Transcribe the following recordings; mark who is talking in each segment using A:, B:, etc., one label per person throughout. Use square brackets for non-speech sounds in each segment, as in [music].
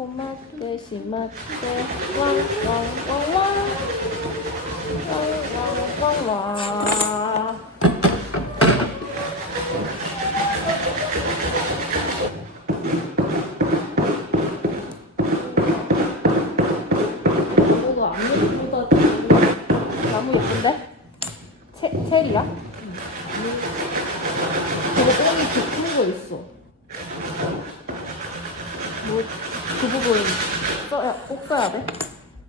A: 고맙게 심하게 왕왕왕왕 왕왕왕왕 너무 앞니보다 나무 예쁜데? 체, 체리야? 저거 똥이 깊은 거 있어. 뭐, 그 부분 써야, 꼭 써야 돼?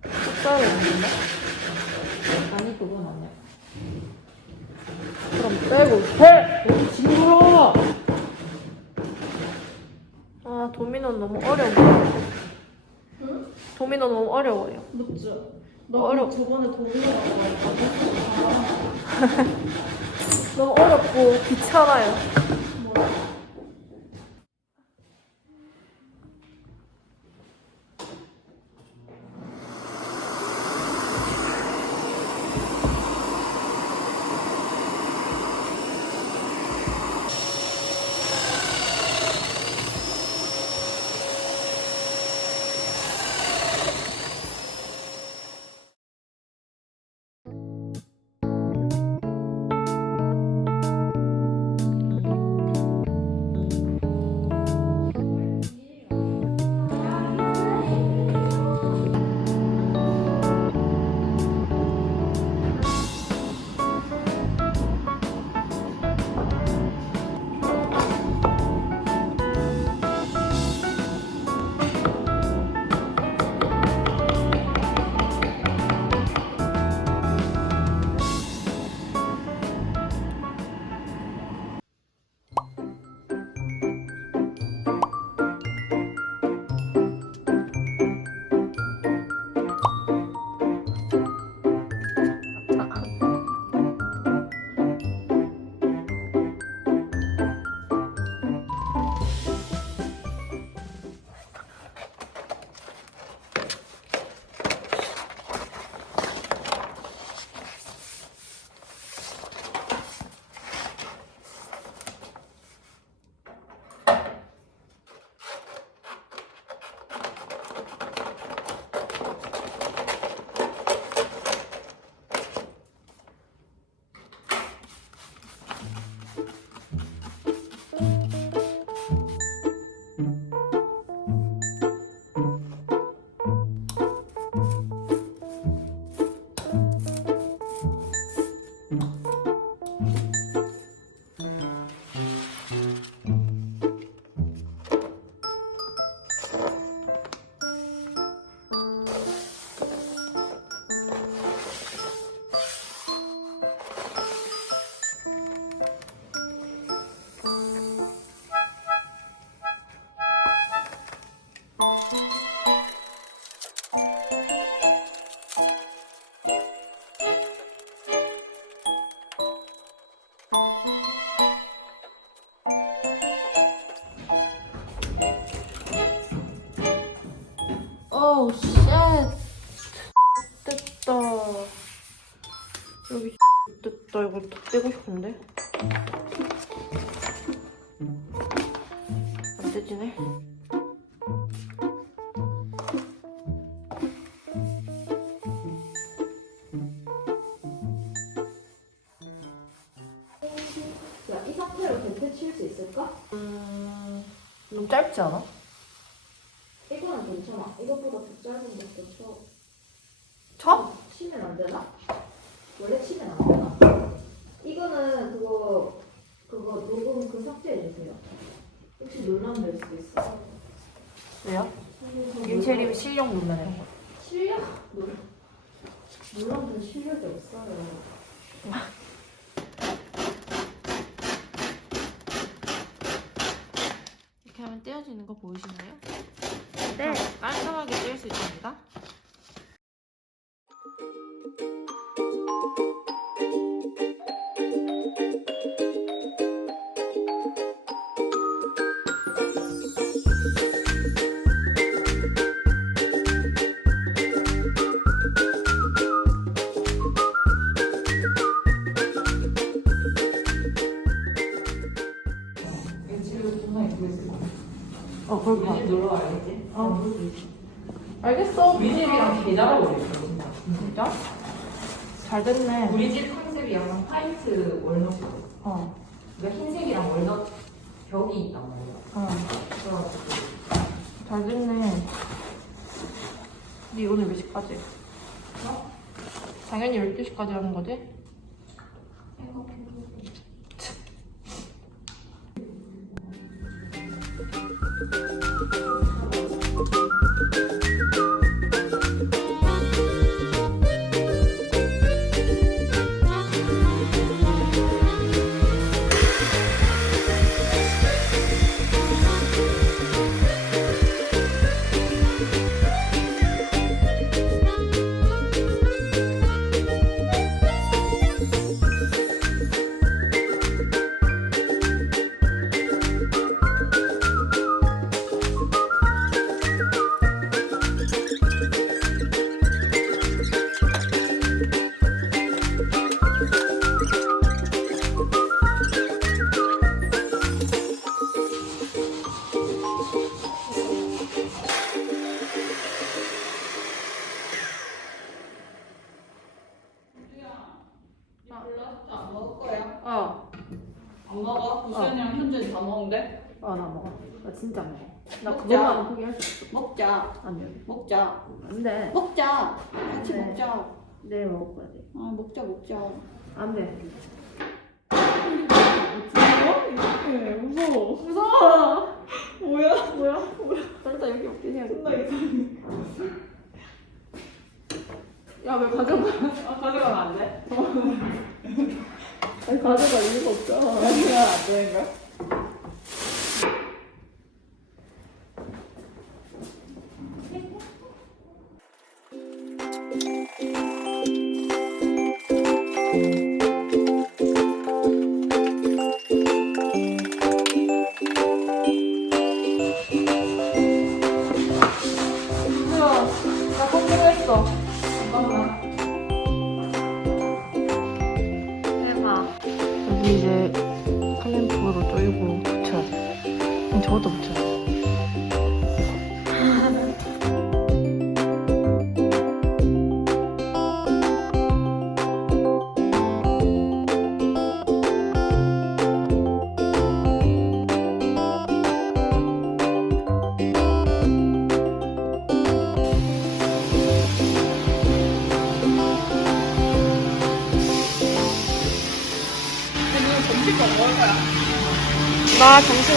A: 꼭 써야 되는데? 아니, 그건 아니야. 그럼 빼고, 해! 여기 징그러! 아, 도미노 너무 어려워요.
B: 응?
A: 도미노 너무 어려워요.
B: 맞죠? 나
A: 어려-
B: 저번에 [laughs] 가서
A: 너무 어렵고 귀찮아요.
B: 뭐야? 있을까?
A: 음, 너무 짧지 않아?
B: 이거는 괜찮아. 이것보다 더 짧은 것도 쳐.
A: 쳐?
B: 치면 안 되나? 원래 치면 안 되나? 이거는 그거 그거 녹음 그 삭제해 주세요. 혹시 논란 될 수도 있어.
A: 왜요? 김채림 실력 논란이라는 거.
B: 실력 논 논란된 실력이 없어요. [laughs]
A: 이렇게 하면 떼어지는 거 보이시나요? 네. 깔끔하게 뗄 수 있습니다. 어, 그럴까?
B: 놀러 와야지.
A: 어. 알겠어.
C: 우리 집이랑 되게 잘 어울려요 진짜
A: 진짜? 잘 됐네.
C: 우리 집 컨셉이 약간 화이트 월넛이거든
A: 어.
C: 그러니까 흰색이랑 월넛 벽이 있단 말이야
A: 어.
C: 그래가지고
A: 잘 됐네. 네 오늘 몇 시까지?
C: 어?
A: 당연히 12시까지 하는 거지?
D: 안
A: thank you. 진짜 먹어. 나. 그것만 포기할 수 없어.
D: 먹자.
A: 안 돼.
D: 먹자.
A: 안 돼.
D: 먹자. 같이
A: 네.
D: 먹자.
A: 내일 먹을 거야. 내일.
D: 아 먹자 먹자.
A: 안 돼.
D: 무서워.
A: 무서워.
D: 뭐야?
A: 뭐야? 뭐야? 일단 여기 없게 해야겠다.
D: 나 이상해.
A: 야, 왜 가져가?
D: 아 가져가면 안 돼?
A: 아니, 가져갈 이유가 없잖아.
D: 가져가면 안 되는 거야?
A: 뭐야?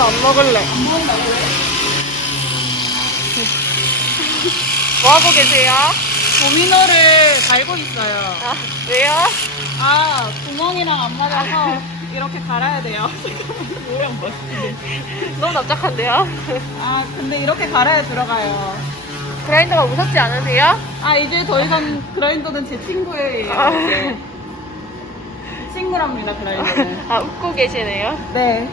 A: 안 먹을래.
D: 안 먹는다고 왜?
A: 뭐 하고 계세요?
D: 도미노를 달고 있어요.
A: 아, 왜요?
D: 아 구멍이랑 안 맞아서 이렇게 갈아야 돼요. 모양 [laughs] 멋지네.
A: 너무 납작한데요?
D: 아 근데 이렇게 갈아야 들어가요.
A: 그라인더가 무섭지 않으세요?
D: 아 이제 더 이상 그라인더는 제 친구예요.
A: 아.
D: 친구랍니다 그라인더는.
A: 아, 웃고 계시네요.
D: 네.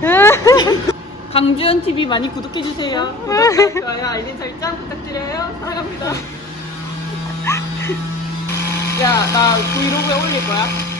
D: [laughs] 강주연 TV 많이 구독해 주세요. 구독과 좋아요, 알림 설정 부탁드려요. 사랑합니다. [laughs] 야, 나 브이로그에 올릴 거야.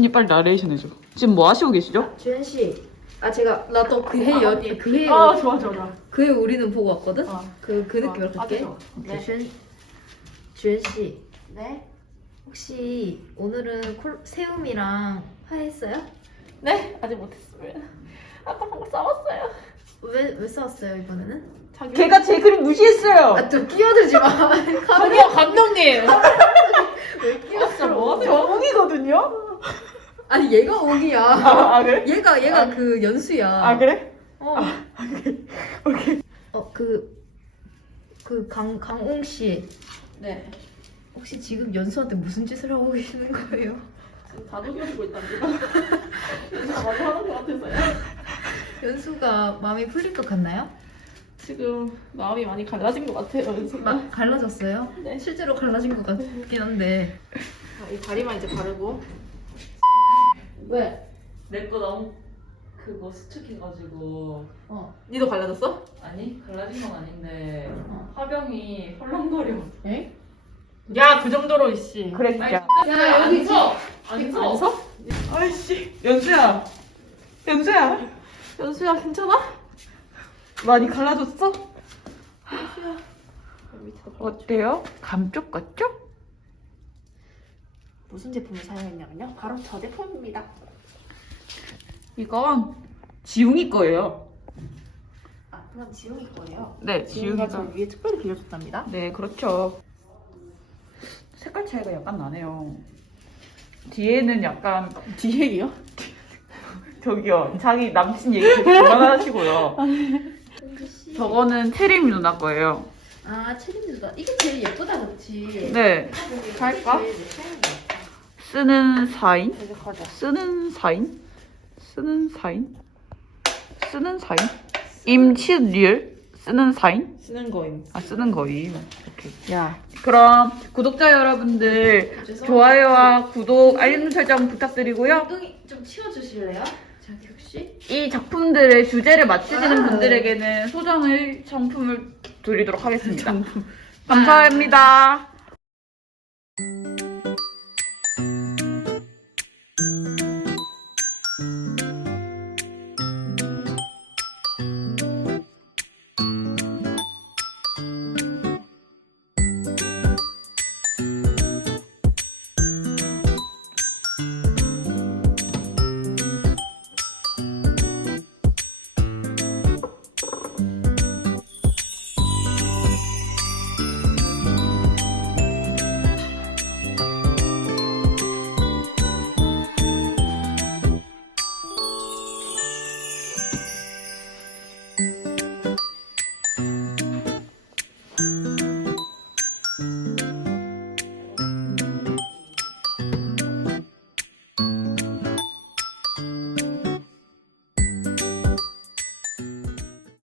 D: 언니 빨리 나레이션 해줘. 지금 뭐 하시고 계시죠?
B: 주현 씨. 아 제가 나 또 그해
D: 아,
B: 연
D: 언니.
B: 그해
D: 아 좋아 좋아 좋아.
B: 그해 우리는 보고 왔거든.
D: 어.
B: 그그 느낌으로
D: 어,
B: 갈게. 오케이, 주현 주현 씨.
A: 네?
B: 혹시 오늘은 콜, 세움이랑 화했어요?
A: 네? 아직 못했어요. 아까 방금 싸웠어요.
B: 왜 왜 싸웠어요 이번에는?
A: 자기
D: 걔가 제 그림 무시했어요.
B: 아좀 끼어들지 마.
A: 저기요 감독님. [laughs]
B: 왜 끼어들어?
D: 뭐저 옹이거든요.
B: 아니 얘가 옥이야.
D: 아, 아 그래?
B: 얘가 얘가 그 연수야.
D: 아 그래?
B: 어.
D: 오케이.
B: 어, 그, 그, 강, 강홍 씨.
A: 네.
B: 혹시 지금 연수한테 무슨 짓을 하고 계시는 거예요?
A: 지금 다독여주고 있답니다. 연수가 많이 하는 것 같아서요.
B: 연수가 마음이 풀릴 것 같나요?
A: 지금 마음이 많이 갈라진 것 같아요. 연수가.
B: 막 갈라졌어요?
A: 네.
B: 실제로 갈라진 것 같긴 한데.
A: 자, 이 다리만 이제 바르고. 왜?
C: 내 거 너무 그거 수축해가지고
B: 어.
A: 니도 갈라졌어?
C: 아니 갈라진 건 아닌데
B: 어.
C: 화병이 헐렁거려.
B: 에?
A: 야, 그 정도로 씨.
D: 그래 진짜.
B: 야, 여기
C: 안 서. 안 서.
A: 안 서?
D: 아이씨. 연수야. 연수야.
A: 연수야, 괜찮아?
D: 많이 갈라졌어?
A: 밑에도 바르고.
D: 어때요? 감쪽 같죠?
A: 무슨 제품을 사용했냐면요. 바로 저 제품입니다.
D: 이건 지웅이 거예요.
A: 아, 그건 지용이 거예요.
D: 네, 지웅이가.
A: 저 위에 특별히 빌려줬답니다.
D: 네, 그렇죠. 색깔 차이가 약간 나네요. 뒤에는 약간
A: 뒤에요? [laughs]
D: 저기요 자기 남친 얘기 좀 그만하시고요. 저거는 체리미 누나 거예요.
B: 아, 체린누다. 이게 제일 예쁘다, 그치?
D: 네?
B: 이게 제일 내.
D: 쓰는 사인. 쓰는 사인, 쓰는 사인, 쓰는 사인, 임치리얼 쓰는 사인,
A: 쓰는 거임.
D: 아 쓰는 거임. 오케이.
A: 야,
D: 그럼 구독자 여러분들
B: 죄송합니다.
D: 좋아요와 구독, 알림 설정 부탁드리고요.
B: 엉덩이 좀 치워주실래요? 자기 혹시?
D: 이 작품들의 주제를 맞히시는
B: 아.
D: 분들에게는 소정의 정품을 드리도록 하겠습니다. 감사합니다.